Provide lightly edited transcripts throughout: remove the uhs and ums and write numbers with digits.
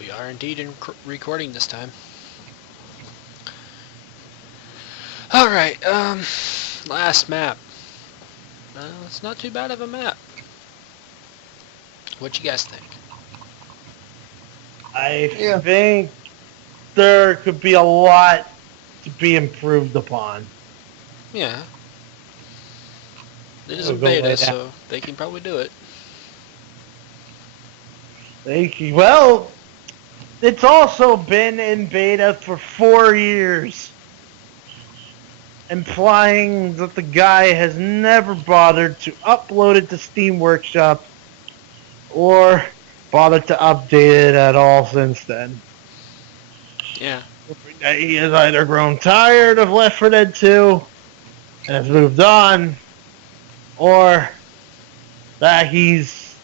We are indeed recording this time. Alright, last map. It's not too bad of a map. What you guys think? I think there could be a lot to be improved upon. Yeah. It is a beta, so they can probably do it. Well, it's also been in beta for 4 years, implying that the guy has never bothered to upload it to Steam Workshop or bothered to update it at all since then. Yeah. He has either grown tired of Left 4 Dead 2 and has moved on, or that he's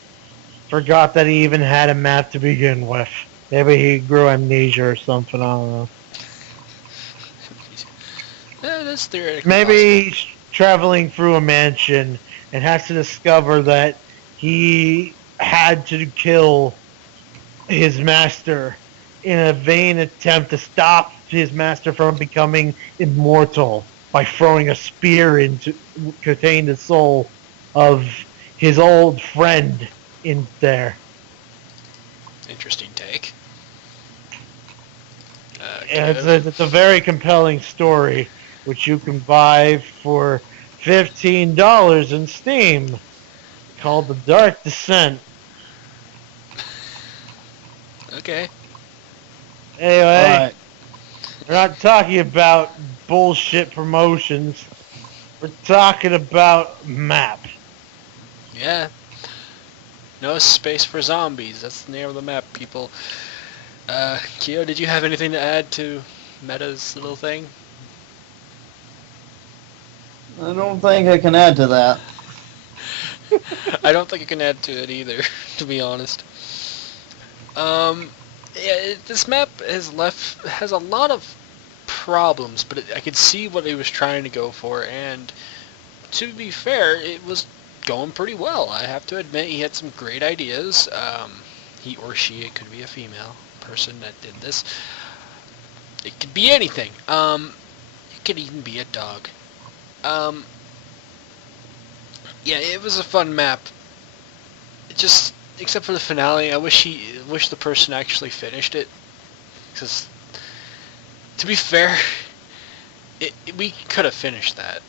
forgot that he even had a map to begin with. Maybe he grew amnesia or something, I don't know. Yeah, that's theoretically Maybe possible. he's traveling through a mansion and has to discover that he had to kill his master in a vain attempt to stop his master from becoming immortal by throwing a spear into contain the soul of his old friend in there. Interesting take. It's a very compelling story, which you can buy for $15 in Steam, called The Dark Descent. Okay. Anyway, we're not talking about bullshit promotions. We're talking about map. Yeah. No space for zombies. That's the name of the map, people. Kyo, did you have anything to add to Meta's little thing? I don't think I can add to that. I don't think I can add to it either, to be honest. Yeah, this map has a lot of problems, but I could see what he was trying to go for, and to be fair, it was going pretty well. I have to admit, he had some great ideas. He or she, it could be a female person that did this. It could be anything. It could even be a dog. Yeah, it was a fun map. It just, except for the finale, I wish the person actually finished it. Because, to be fair, we could have finished that.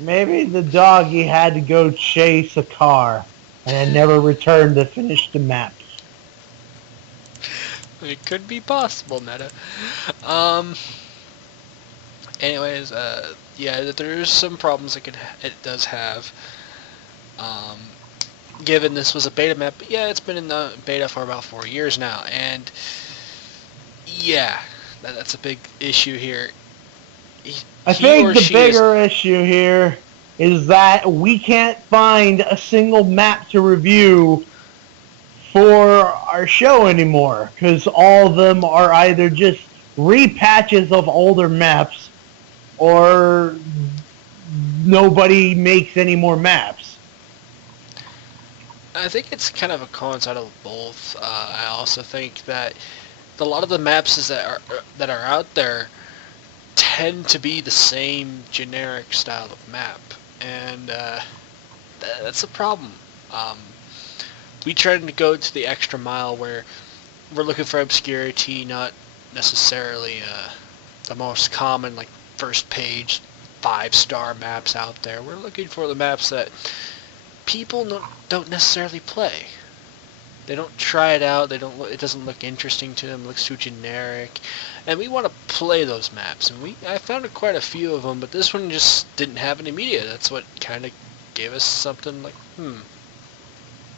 Maybe the doggy had to go chase a car and had never returned to finish the map. It could be possible, Meta. Anyways, yeah, there's some problems it does have. Given this was a beta map, but yeah, it's been in the beta for about 4 years now, and yeah, that's a big issue here. I think the bigger issue here is that we can't find a single map to review for our show anymore, because all of them are either just repatches of older maps or nobody makes any more maps. I think it's kind of a coincide of both. I also think that a lot of the maps that are out there tend to be the same generic style of map, and that's a problem. We try to go to the extra mile where we're looking for obscurity, not necessarily the most common, like, first page 5-star maps out there. We're looking for the maps that people don't necessarily play. They don't try it out. It doesn't look interesting to them. It looks too generic, and we want to play those maps. And I found quite a few of them, but this one just didn't have any media. That's what kind of gave us something like,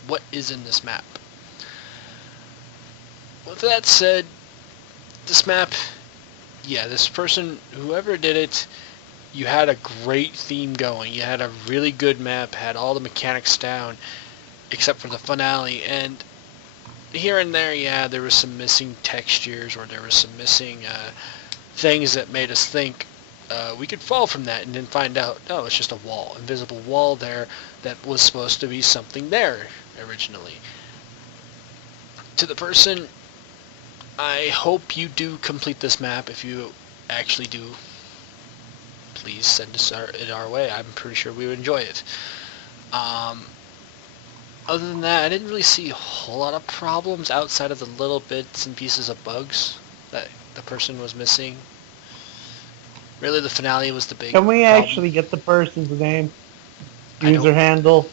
what is in this map? With that said, this map, yeah, this person, whoever did it, you had a great theme going. You had a really good map, had all the mechanics down, except for the finale, and here and there, yeah, there was some missing textures, or there was some missing things that made us think we could fall from that, and then find out, no, it's just a wall, invisible wall there that was supposed to be something there originally. To the person I hope you do complete this map. If you actually do, please send it our way. I'm pretty sure we would enjoy it. Other than that, I didn't really see a whole lot of problems outside of the little bits and pieces of bugs that the person was missing. Really, the finale was the big Can we problem. actually get the person's name, I don't- user handle?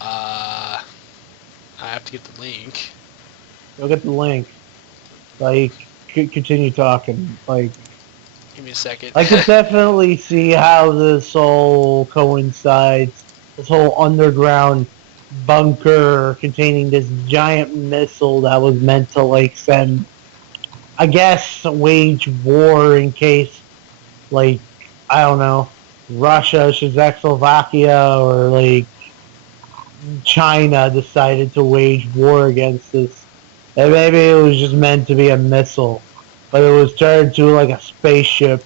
I have to get the link. Go get the link. Like, continue talking. Like, Give me a second. I could definitely see how this all coincides. This whole underground bunker containing this giant missile that was meant to, like, send, I guess, wage war in case, like, I don't know, Russia, Czechoslovakia, or, like, China decided to wage war against this. And maybe it was just meant to be a missile, but it was turned to like a spaceship,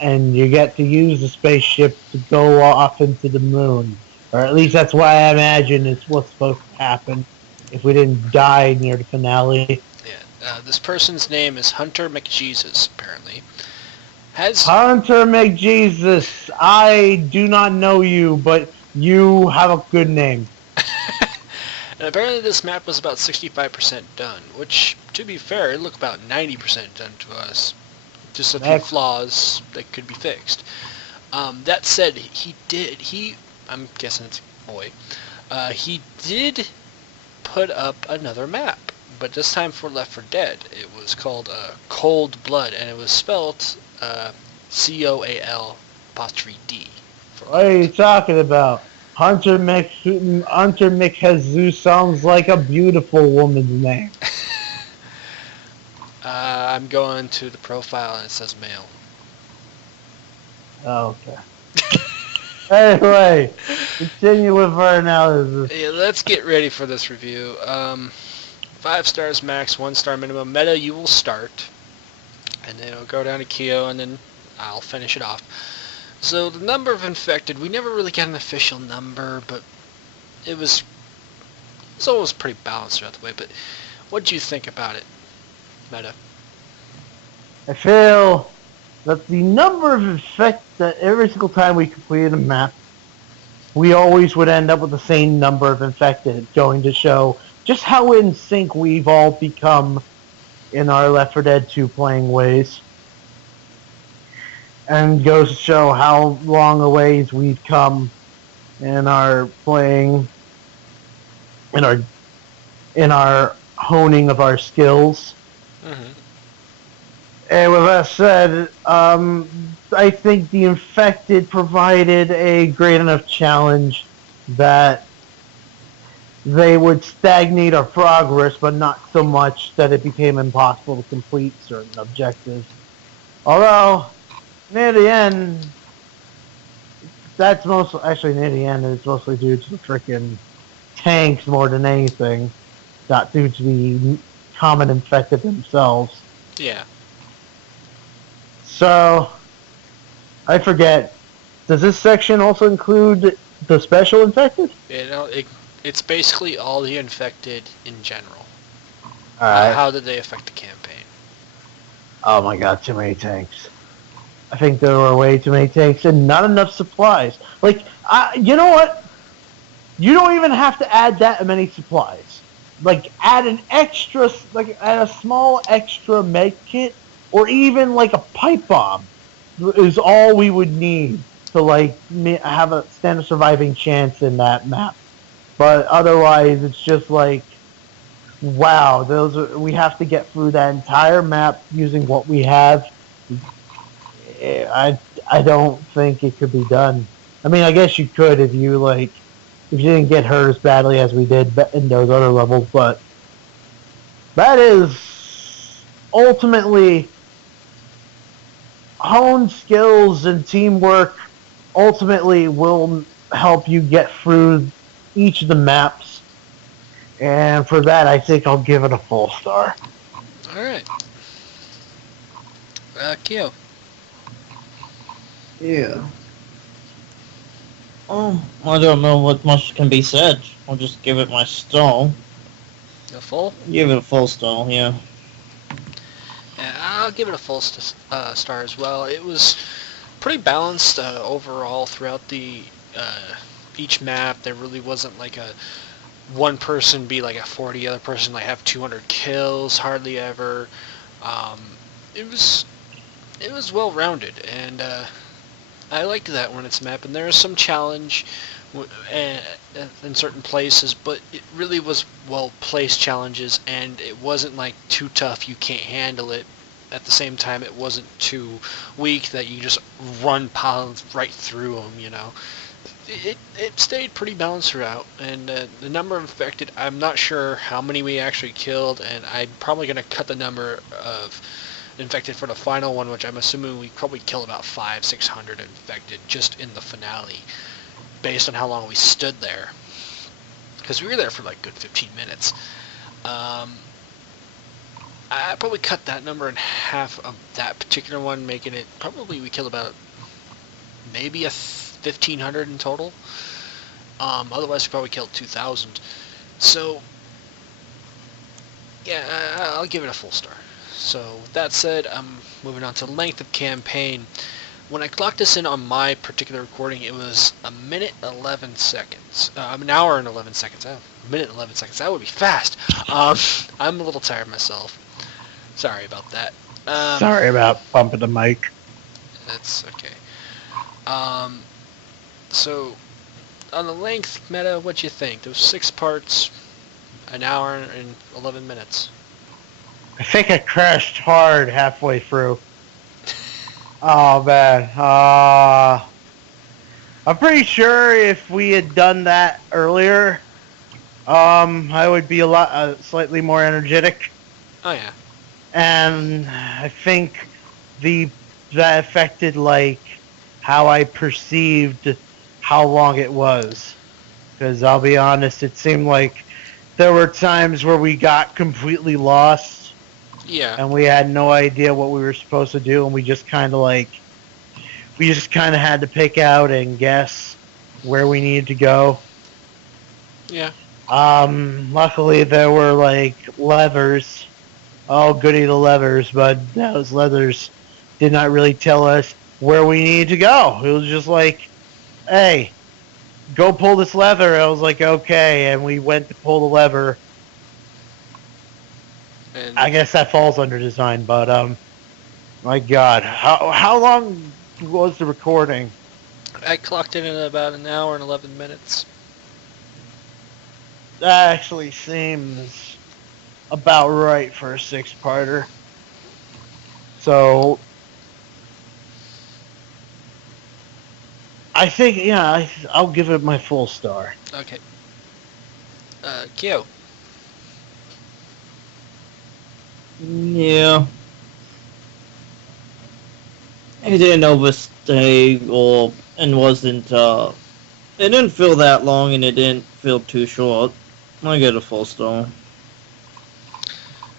and you get to use the spaceship to go off into the moon. Or at least that's what I imagine is what's supposed to happen if we didn't die near the finale. Yeah, this person's name is Hunter McJesus, apparently. Has Hunter McJesus, I do not know you, but you have a good name. And apparently this map was about 65% done, which, to be fair, it looked about 90% done to us. Just a few flaws that could be fixed. That said, I'm guessing it's a boy, he did put up another map, but this time for Left 4 Dead. It was called Cold Blood, and it was spelled COAL''D. What are you talking about? Hunter McJesus sounds like a beautiful woman's name. I'm going to the profile and it says male. Oh, okay. Anyway, continue with our analysis. Yeah, let's get ready for this review. 5 stars max, 1 star minimum. Meta, you will start. And then it'll go down to Kyo, and then I'll finish it off. So the number of infected, we never really got an official number, but it's always pretty balanced throughout the way. But what do you think about it, Meta? I feel that the number of infected, that every single time we completed a map, we always would end up with the same number of infected, going to show just how in sync we've all become in our Left 4 Dead 2 playing ways. And goes to show how long a ways we've come in our playing, in our honing of our skills. Mm-hmm. And with that said, I think the infected provided a great enough challenge that they would stagnate our progress, but not so much that it became impossible to complete certain objectives. Although, near the end, near the end, it's mostly due to the frickin' tanks more than anything, not due to the common infected themselves. Yeah. So, I forget, does this section also include the special infected? It's basically all the infected in general. Alright. How did they affect the campaign? Oh my god, too many tanks. I think there were way too many tanks and not enough supplies. Like, you know what? You don't even have to add that many supplies. Like, add a small extra med kit, or even like a pipe bomb is all we would need to stand a surviving chance in that map. But otherwise, it's just like, wow, we have to get through that entire map using what we have. I don't think it could be done. I mean, I guess you could if you didn't get hurt as badly as we did in those other levels, but that is ultimately honed skills and teamwork ultimately will help you get through each of the maps. And for that, I think I'll give it a full star. Alright. Kyo. Yeah. I don't know what much can be said. I'll just give it my star. A full? Give it a full star, yeah. I'll give it a full star as well. It was pretty balanced overall throughout the each map. There really wasn't like a one person be like a 40, other person like have 200 kills, hardly ever. Um, it was well rounded, and I liked that when it's map. And there is some challenge in certain places, but it really was well placed challenges, and it wasn't like too tough you can't handle it. At the same time, it wasn't too weak that you just run piles right through them. It stayed pretty balanced throughout, and the number of infected, I'm not sure how many we actually killed, and I'm probably going to cut the number of infected for the final one, which I'm assuming we probably killed about 500-600 infected just in the finale, based on how long we stood there, because we were there for like good 15 minutes. I probably cut that number in half of that particular one, making it probably we killed about maybe 1,500 in total. Otherwise, we probably killed 2,000. So, yeah, I'll give it a full star. So, with that said, I'm moving on to length of campaign. When I clocked this in on my particular recording, it was a minute 11 seconds. An hour and 11 seconds. A minute and 11 seconds. That would be fast. I'm a little tired myself. Sorry about that. Sorry about bumping the mic. That's okay. So, on the length, Meta, what'd you think? There was 6 parts, an hour and 11 minutes. I think I crashed hard halfway through. Oh, man. I'm pretty sure if we had done that earlier, I would be a lot slightly more energetic. Oh, yeah. And I think that affected, like, how I perceived how long it was. Because I'll be honest, it seemed like there were times where we got completely lost. Yeah. And we had no idea what we were supposed to do, and we just kind of had to pick out and guess where we needed to go. Yeah. Luckily there were like levers. Oh, goody the levers, but those levers did not really tell us where we needed to go. It was just like, hey, go pull this lever. I was like, okay, and we went to pull the lever. And I guess that falls under design, but my God, how long was the recording? I clocked it in about an hour and 11 minutes. That actually seems about right for a 6-parter. So I think, yeah, I'll give it my full star. Okay. Kyo. Yeah. It didn't overstay and wasn't it didn't feel that long and it didn't feel too short. I get a full star.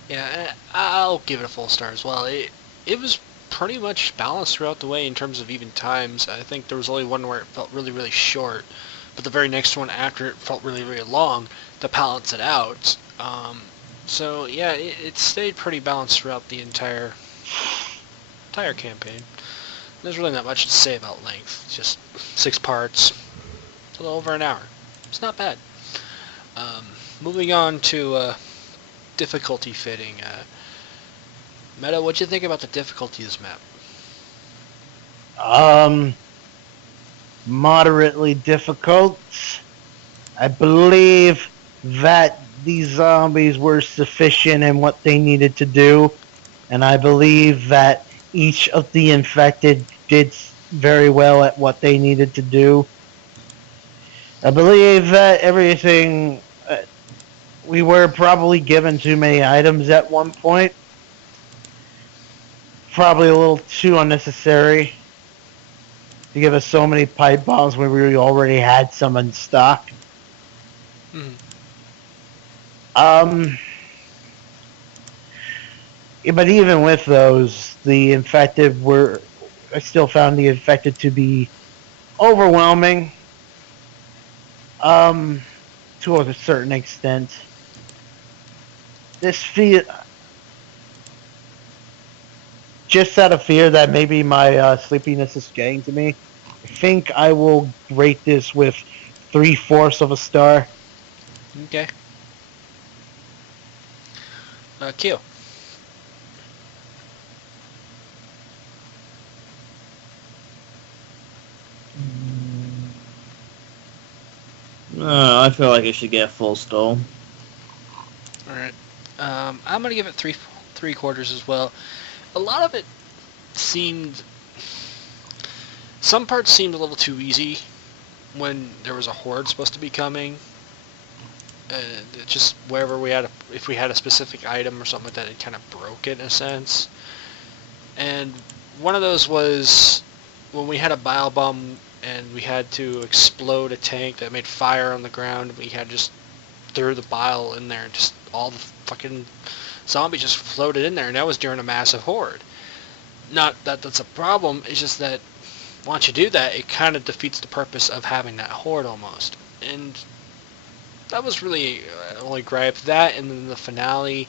Yeah, I'll give it a full star as well. It was pretty much balanced throughout the way in terms of even times. I think there was only one where it felt really, really short, but the very next one after it felt really, really long to balance it out. So yeah, it stayed pretty balanced throughout the entire campaign. There's really not much to say about length. It's just 6 parts, a little over an hour. It's not bad. Moving on to difficulty fitting. Meta, what'd you think about the difficulty of this map? Moderately difficult. I believe that these zombies were sufficient in what they needed to do, and I believe that each of the infected did very well at what they needed to do. I believe that everything... we were probably given too many items at one point. Probably a little too unnecessary to give us so many pipe bombs when we already had some in stock. Mm-hmm. Yeah, but even with those, the infected I still found the infected to be overwhelming. To a certain extent. just out of fear that maybe my sleepiness is getting to me, I think I will rate this with 3/4 of a star. Okay. Q. I feel like it should get full stall. All right. I'm gonna give it three quarters as well. A lot of it seemed. Some parts seemed a little too easy when there was a horde supposed to be coming. Just wherever if we had a specific item or something like that, it kind of broke it in a sense. And one of those was when we had a bile bomb and we had to explode a tank that made fire on the ground. We had just threw the bile in there and just all the fucking zombies just floated in there, and that was during a massive horde. Not that that's a problem, it's just that once you do that, it kind of defeats the purpose of having that horde almost. And that was really only gripe. That and then the finale,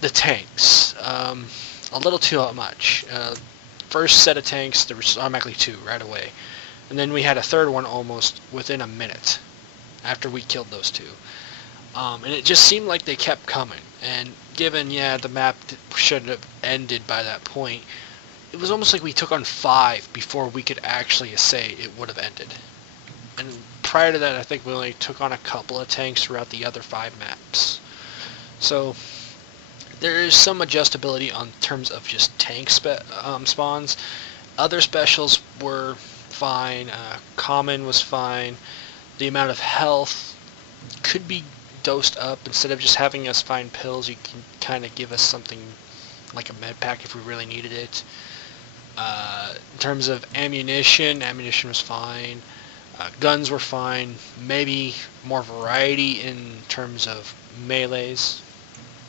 the tanks. A little too much. First set of tanks, there was automatically 2 right away. And then we had a third one almost within a minute after we killed those 2. And it just seemed like they kept coming. And given, the map should have ended by that point, it was almost like we took on 5 before we could actually say it would have ended. And prior to that, I think we only took on a couple of tanks throughout the other 5 maps. So there is some adjustability on terms of just tank spawns. Other specials were fine. Common was fine. The amount of health could be dosed up. Instead of just having us find pills, you can kind of give us something like a med pack if we really needed it. In terms of ammunition was fine. Guns were fine. Maybe more variety in terms of melees.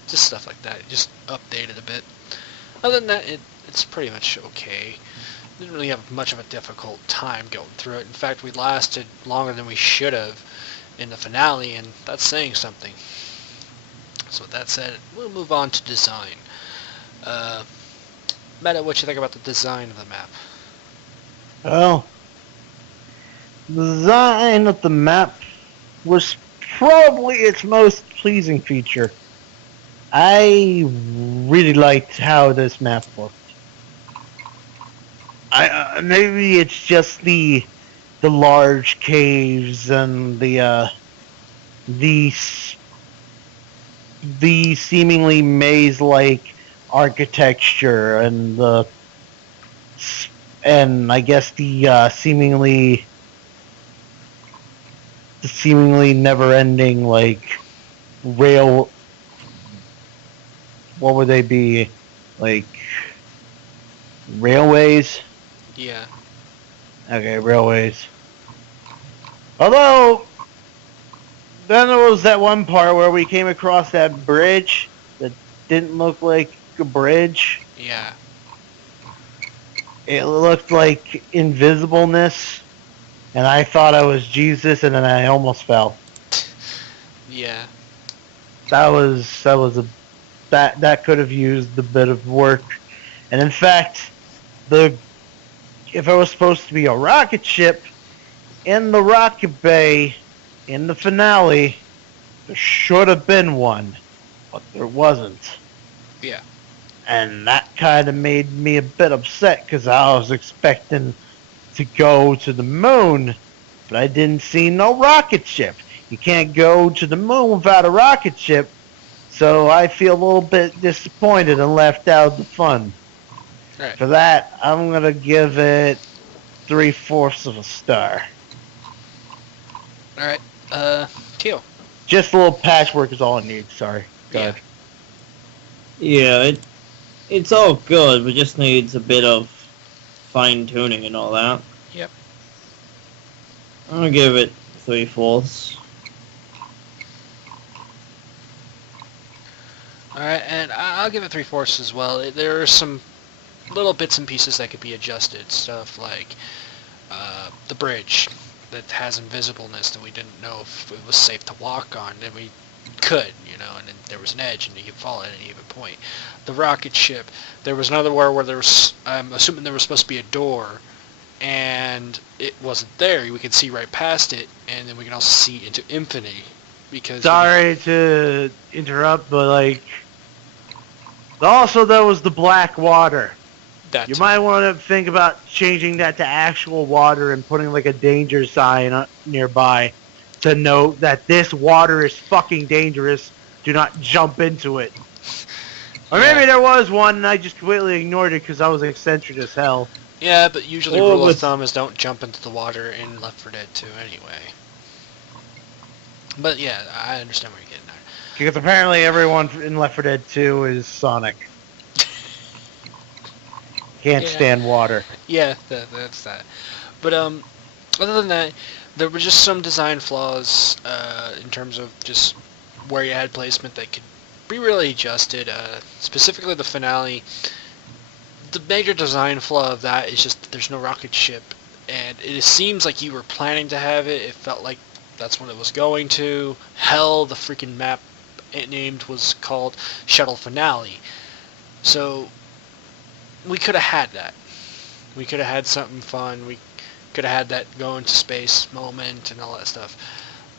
Just stuff like that. Just updated a bit. Other than that, it's pretty much okay. Didn't really have much of a difficult time going through it. In fact, we lasted longer than we should have in the finale, and that's saying something. So with that said, we'll move on to design. Meta, what you think about the design of the map? Well, the design of the map was probably its most pleasing feature. I really liked how this map looked. Maybe it's just the large caves and the seemingly maze-like architecture and I guess the seemingly never-ending like rail. What would they be? Like railways? Yeah. Okay, railways. Although, then there was that one part where we came across that bridge that didn't look like a bridge. Yeah. It looked like invisibleness, and I thought I was Jesus, and then I almost fell. Yeah. That could have used a bit of work. And in fact, if it was supposed to be a rocket ship, in the rocket bay, in the finale, there should have been one, but there wasn't. Yeah. And that kind of made me a bit upset, because I was expecting to go to the moon, but I didn't see no rocket ship. You can't go to the moon without a rocket ship, so I feel a little bit disappointed and left out of the fun. Right. For that, I'm going to give it 3/4 of a star. Alright, Keel. Just a little patchwork is all I need, sorry. Go ahead. Yeah, it's all good, but just needs a bit of fine-tuning and all that. Yep. I'm going to give it 3/4. Alright, and I'll give it 3/4 as well. There are some little bits and pieces that could be adjusted. Stuff like the bridge that has invisibleness that we didn't know if it was safe to walk on. And we could, and then there was an edge and you could fall at any given point. The rocket ship, there was another where there was, I'm assuming there was supposed to be a door, and it wasn't there. We could see right past it, and then we can also see into infinity. Because sorry to interrupt, but also there was the black water. You might want to think about changing that to actual water and putting a danger sign nearby to note that this water is fucking dangerous. Do not jump into it. Or maybe there was one and I just completely ignored it because I was eccentric as hell. Yeah, but usually rule of thumb is don't jump into the water in Left 4 Dead 2 anyway. But yeah, I understand where you're getting at. Because apparently everyone in Left 4 Dead 2 is Sonic. Can't stand water. Yeah, that's that. But other than that, there were just some design flaws in terms of just where you had placement that could be really adjusted. Specifically the finale. The major design flaw of that is just that there's no rocket ship, and it seems like you were planning to have it. It felt like that's when it was going to. Hell, the freaking map it named was called Shuttle Finale. So we could have had that. We could have had something fun. We could have had that go into space moment and all that stuff.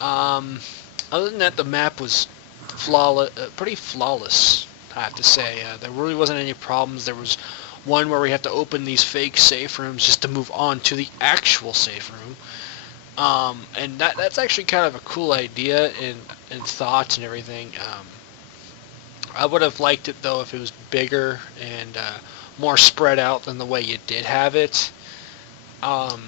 Other than that, the map was flawless, pretty flawless, I have to say. There really wasn't any problems. There was one where we have to open these fake safe rooms just to move on to the actual safe room. And that's actually kind of a cool idea and thought and everything. I would have liked it, though, if it was bigger and more spread out than the way you did have it. And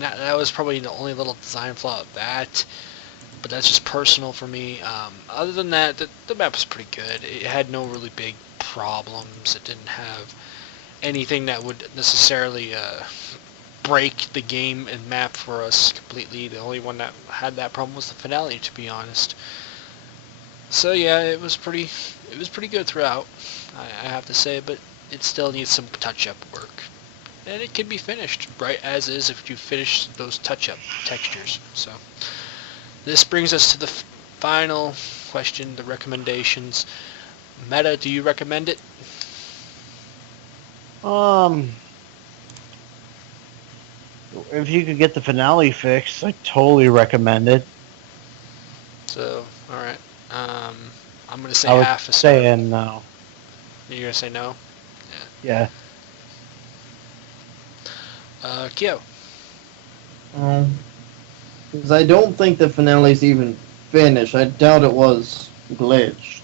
that was probably the only little design flaw of that. But that's just personal for me. Other than that, the map was pretty good. It had no really big problems. It didn't have anything that would necessarily break the game and map for us completely. The only one that had that problem was the finale, to be honest. So yeah, it was pretty good throughout, I have to say, but it still needs some touch-up work. And it can be finished right as is if you finish those touch-up textures. So this brings us to the final question, the recommendations. Meta, do you recommend it? If you could get the finale fixed, I totally recommend it. So, alright. I'm going to say I would half a star. say no. You're going to say no? Yeah. Kyo. Because I don't think the finale's even finished. I doubt it was glitched.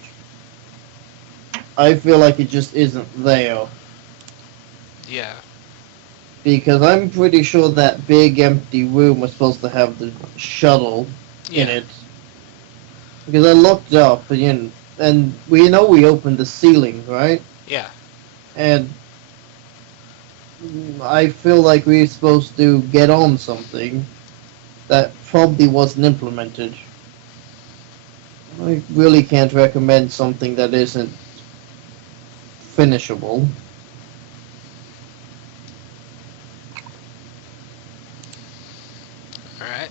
I feel like it just isn't there. Yeah. Because I'm pretty sure that big empty room was supposed to have the shuttle in it. Because I looked up, and we know we opened the ceiling, right? Yeah. And I feel like we're supposed to get on something that probably wasn't implemented. I really can't recommend something that isn't finishable. Alright.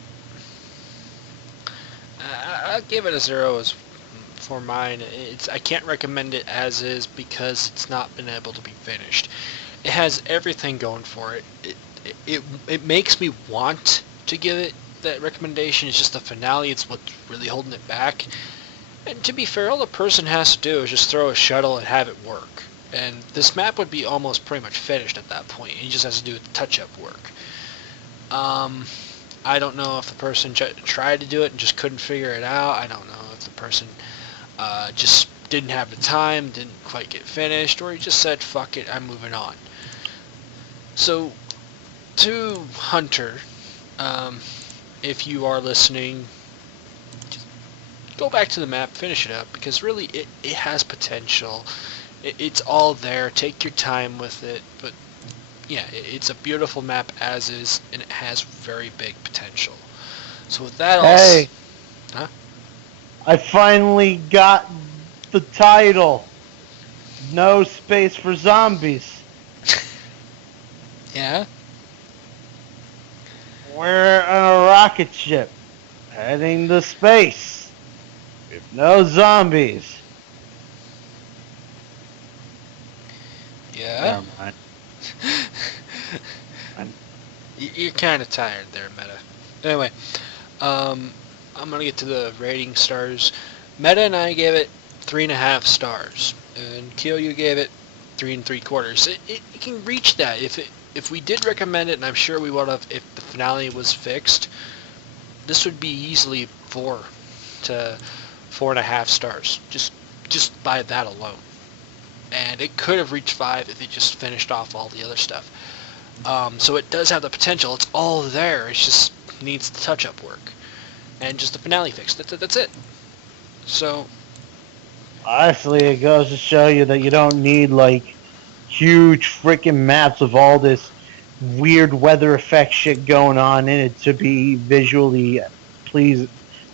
I'll give it a 0 as for mine. I can't recommend it as is because it's not been able to be finished. It has everything going for it. It makes me want to give it that recommendation. It's just the finale. It's what's really holding it back. And to be fair, all the person has to do is just throw a shuttle and have it work. And this map would be almost pretty much finished at that point. He just has to do the touch-up work. I don't know if the person tried to do it and just couldn't figure it out. I don't know if the person just didn't have the time, didn't quite get finished, or he just said, fuck it, I'm moving on. So, to Hunter, if you are listening, just go back to the map, finish it up, because really it has potential. It's all there. Take your time with it, but yeah, it's a beautiful map as is, and it has very big potential. So with that, Hey, huh? I finally got the title. No Space for Zombies. Yeah. We're on a rocket ship heading to space. No zombies. Yeah? Never mind. You're kind of tired there, Meta. Anyway, I'm going to get to the rating stars. Meta and I gave it 3.5 stars. And Kyo, you gave it 3 3/4. It can reach that. If we did recommend it, and I'm sure we would have if the finale was fixed, this would be easily 4 to 4.5 stars. Just by that alone. And it could have reached 5 if it just finished off all the other stuff. So it does have the potential. It's all there. It just needs the touch-up work. And just the finale fixed. That's it. So, Honestly, it goes to show you that you don't need like huge freaking maps of all this weird weather effect shit going on in it to be visually pleasing,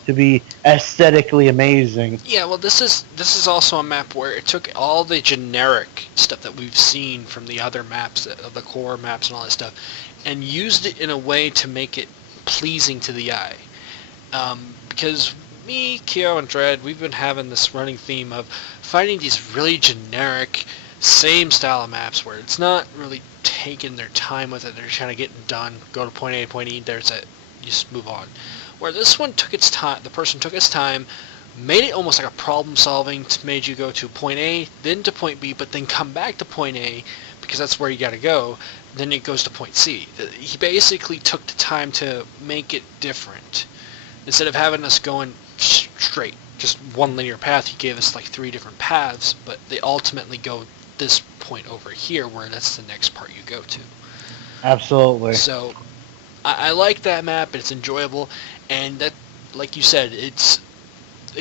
to be aesthetically amazing. yeah, well, this is also a map where it took all the generic stuff that we've seen from the other maps, the core maps and all that stuff, and used it in a way to make it pleasing to the eye. Because me, Kyo, and Dread, we've been having this running theme of finding these really generic, same style of maps where it's not really taking their time with it. They're trying to get done, go to point A, point E, there's it, you just move on. Where this one took its time, the person took its time, made it almost like a problem solving, made you go to point A, then to point B, but then come back to point A, because that's where you gotta go, then it goes to point C. He basically took the time to make it different. Instead of having us going straight, just one linear path, he gave us like 3 different paths, but they ultimately go this point over here, where that's the next part you go to. Absolutely. So, I like that map. It's enjoyable, and that, like you said, it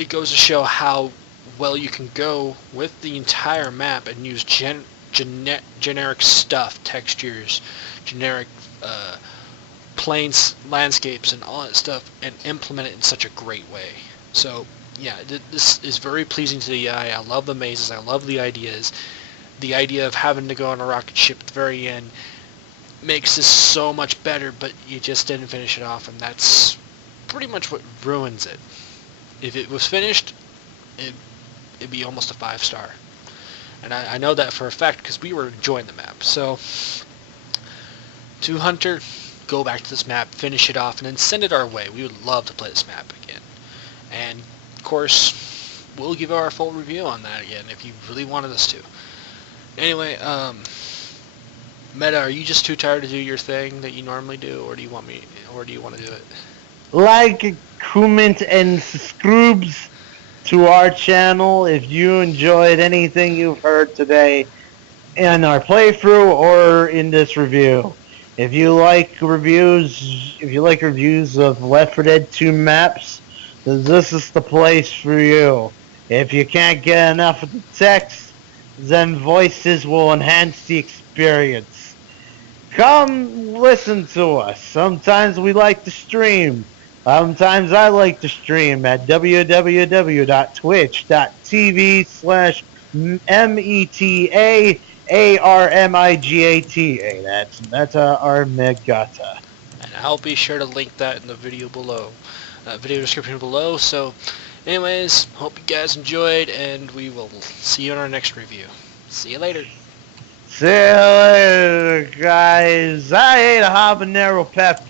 goes to show how well you can go with the entire map and use generic stuff, textures, generic plains, landscapes, and all that stuff, and implement it in such a great way. So, yeah, this is very pleasing to the eye. I love the mazes. I love the ideas. The idea of having to go on a rocket ship at the very end makes this so much better, but you just didn't finish it off, and that's pretty much what ruins it. If it was finished, it'd be almost a 5-star. And I know that for a fact because we were enjoying the map. So, to Hunter, go back to this map, finish it off, and then send it our way. We would love to play this map again. And, of course, we'll give our full review on that again if you really wanted us to. Anyway, Meta, are you just too tired to do your thing that you normally do, or do you want to do it? Like, comment, and subscribes to our channel if you enjoyed anything you've heard today in our playthrough or in this review. If you like reviews of Left 4 Dead 2 maps, this is the place for you. If you can't get enough of the text, then voices will enhance the experience. Come listen to us. Sometimes we like to stream. Sometimes I like to stream at www.twitch.tv/METAARMIGATA. That's Meta Armigata. And I'll be sure to link that in the video below, video description below. So, anyways, hope you guys enjoyed, and we will see you in our next review. See you later. See you later, guys. I ate a habanero pepper.